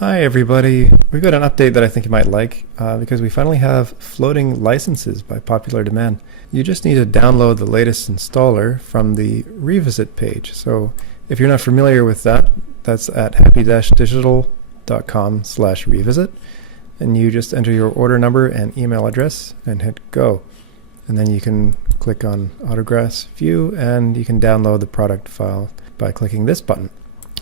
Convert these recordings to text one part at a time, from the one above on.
Hi everybody, we've got an update that I think you might like because we finally have floating licenses by popular demand. You just need to download the latest installer from the revisit page. So if you're not familiar with that, that's at happy-digital.com/revisit, and you just enter your order number and email address and hit go. And then you can click on Autograss View and you can download the product file by clicking this button.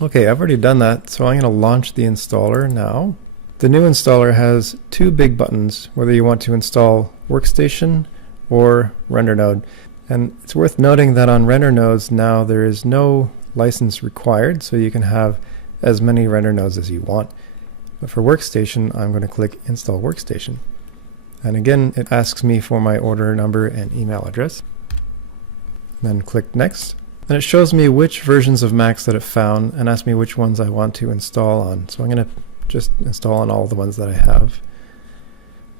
Okay, I've already done that, so I'm going to launch the installer now. The new installer has two big buttons, whether you want to install Workstation or Render Node. And it's worth noting that on Render Nodes now there is no license required, so you can have as many Render Nodes as you want. But for Workstation, I'm going to click Install Workstation. And again, it asks me for my order number and email address. Then click Next. And it shows me which versions of Macs that it found and asks me which ones I want to install on. So I'm going to just install on all the ones that I have.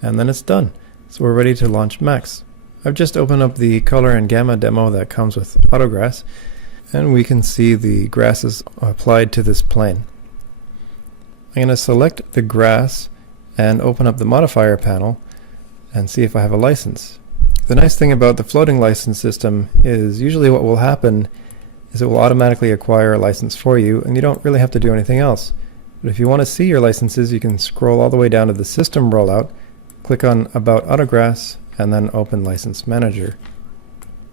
And then it's done. So we're ready to launch Macs. I've just opened up the color and gamma demo that comes with Autograss, and we can see the grasses applied to this plane. I'm going to select the grass and open up the modifier panel and see if I have a license. The nice thing about the floating license system is usually what will happen is it will automatically acquire a license for you and you don't really have to do anything else. But if you want to see your licenses, you can scroll all the way down to the system rollout, click on About Autograss, and then open License Manager.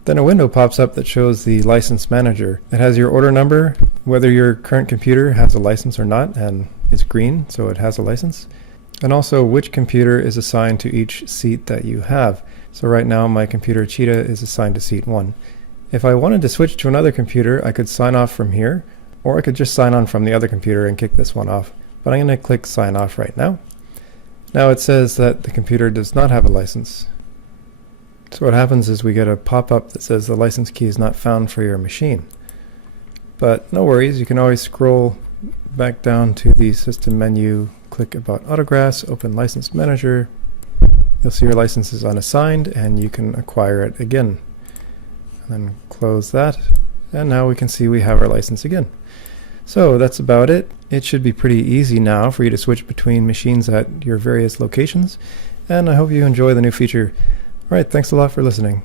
Then a window pops up that shows the License Manager. It has your order number, whether your current computer has a license or not, and it's green, so it has a license, and also which computer is assigned to each seat that you have. So right now my computer Cheetah is assigned to seat 1. If I wanted to switch to another computer, I could sign off from here, or I could just sign on from the other computer and kick this one off. But I'm going to click sign off right now. Now it says that the computer does not have a license. So what happens is we get a pop-up that says the license key is not found for your machine. But no worries, you can always scroll back down to the system menu, click About Autograss, open License Manager. You'll see your license is unassigned and you can acquire it again. And then close that, and now we can see we have our license again. So that's about it. It should be pretty easy now for you to switch between machines at your various locations, and I hope you enjoy the new feature. Alright, thanks a lot for listening.